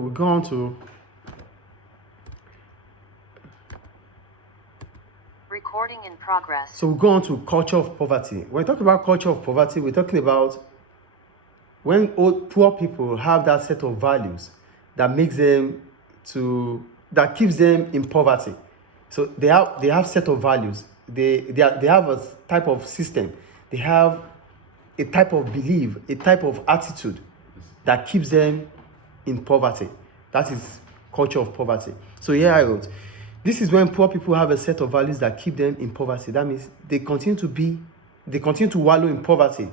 We go on to recording in progress. So we go on to culture of poverty. When we talk about culture of poverty, we're talking about when poor people have that set of values that makes them that keeps them in poverty. So they have set of values. They have a type of system. They have a type of belief, a type of attitude that keeps them in poverty. That is culture of poverty. So here I wrote, this is when poor people have a set of values that keep them in poverty. That means they continue to wallow in poverty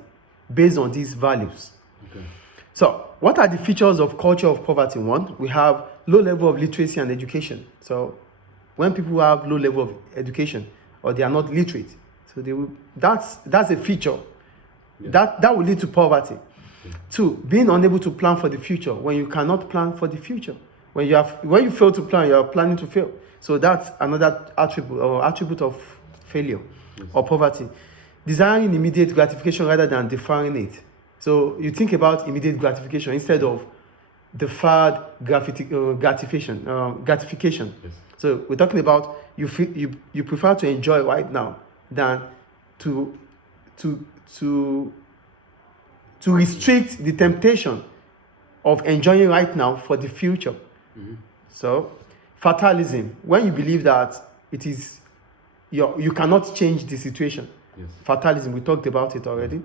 based on these values. Okay. So what are the features of culture of poverty? One, we have low level of literacy and education. So when people have low level of education or they are not literate, so that's a feature. Yeah. That will lead to poverty. Two, being unable to plan for the future. When you cannot plan for the future, when you fail to plan, you are planning to fail. So that's another attribute of failure or poverty. Desiring immediate gratification rather than deferring it. So you think about immediate gratification instead of deferred gratification. Yes. So we're talking about you prefer to enjoy right now than to restrict the temptation of enjoying right now for the future. Mm-hmm. So fatalism, when you believe that it is you cannot change the situation. Yes. Fatalism, we talked about it already.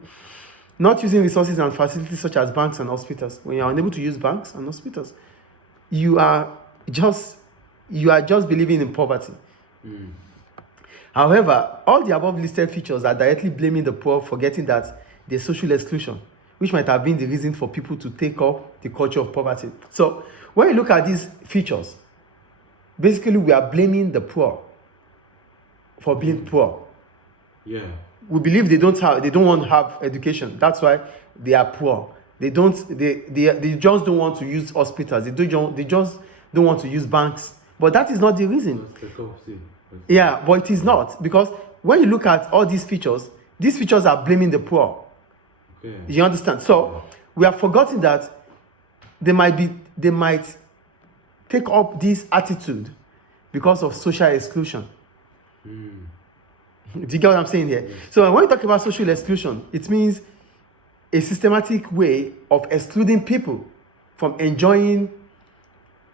Not using resources and facilities such as banks and hospitals. When you are unable to use banks and hospitals, you are just believing in poverty. Mm. However, all the above listed features are directly blaming the poor, forgetting that there's social exclusion, which might have been the reason for people to take up the culture of poverty. So when you look at these features, basically we are blaming the poor for being poor. Yeah. We believe they don't want to have education. That's why they are poor. They just don't want to use hospitals. They just don't want to use banks. But that is not the reason. Yeah, but it is not, because when you look at all these features are blaming the poor. Okay. You understand? So we have forgotten that they might take up this attitude because of social exclusion. Mm. Do you get what I'm saying here? Yes. So when we talk about social exclusion, it means a systematic way of excluding people from enjoying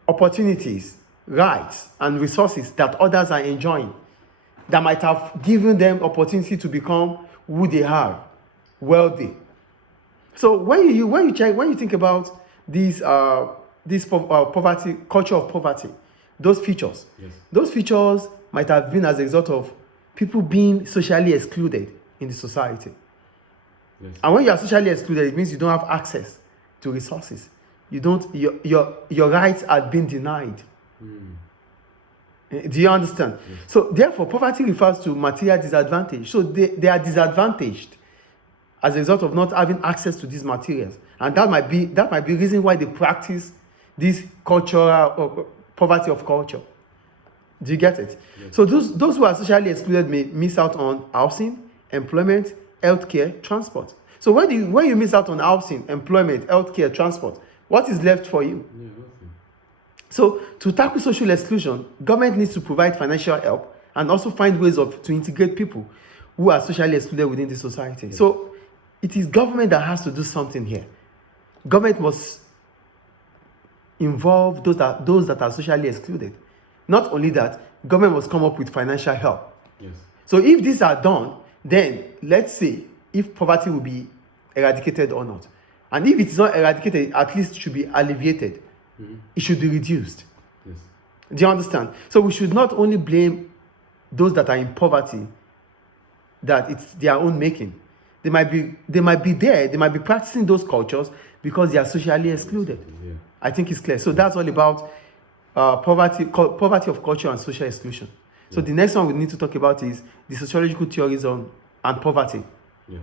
opportunities, rights, and resources that others are enjoying, that might have given them opportunity to become who they are, wealthy. So when you think about this poverty, culture of poverty, those features, Yes. those features might have been as a result of people being socially excluded in the society. Yes. And when you are socially excluded, it means you don't have access to resources. Your rights are being denied. Mm. Do you understand? Yes. So therefore, poverty refers to material disadvantage. So they are disadvantaged as a result of not having access to these materials. And that might be the reason why they practice this cultural or poverty of culture. Do you get it? Yes. So those who are socially excluded may miss out on housing, employment, healthcare, transport. So when you miss out on housing, employment, healthcare, transport, what is left for you? Yeah, okay. So to tackle social exclusion, government needs to provide financial help and also find ways to integrate people who are socially excluded within the society. Yes. So it is government that has to do something here. Government must involve those that are socially excluded. Not only that, government must come up with financial help. Yes. So if these are done, then let's say if poverty will be eradicated or not. And if it is not eradicated, at least it should be alleviated. Mm-hmm. It should be reduced. Yes. Do you understand? So we should not only blame those that are in poverty, that it's their own making. They might be practicing those cultures because they are socially excluded. Yeah. I think it's clear. So that's all about poverty of culture and social exclusion. So the next one we need to talk about is the sociological theories on and poverty. Yeah.